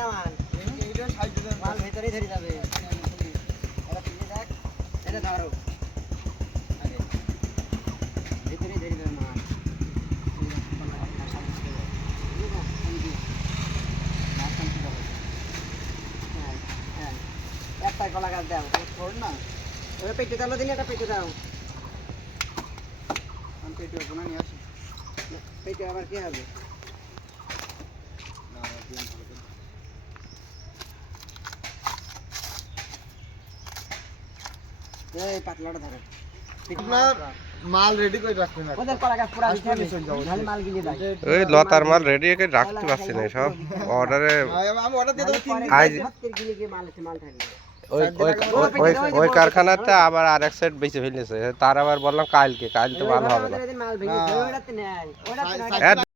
না মাল মাল ভেতরেই ধরে যাবে দেখ এটা ধরো ভেতরেই ধরে যাবে মাল হ্যাঁ, হ্যাঁ। একটা কলা গাছ দাও ছোট না ওই পেটে দাও দিন এটা পেটে দাও আমি পেটে ওখানে নিয়ে পেটে আবার কি হবে না, দিলাম ভালো করে। এই পাতলাটা ধরো। মাল রেডি করে রাখবেন আর। ওদের কলা গাছ পুরা দিতে হবে নিশ্চয়ই মাল গিলে দেয় ওই লতার মাল রেডি করে রাখতে পারছি না সব অর্ডারে আমি- আমি অর্ডার দিয়ে দেবো তিন দিন আজ- গিলে গিয়ে মাল আছে মাল থাকবে। ওই ওই ওই ওই কারখানাতে আবার আর এক সেট বেঁচে ফেলেছে। তার আবার বললাম কালকে কাল তো ভালো হবে না।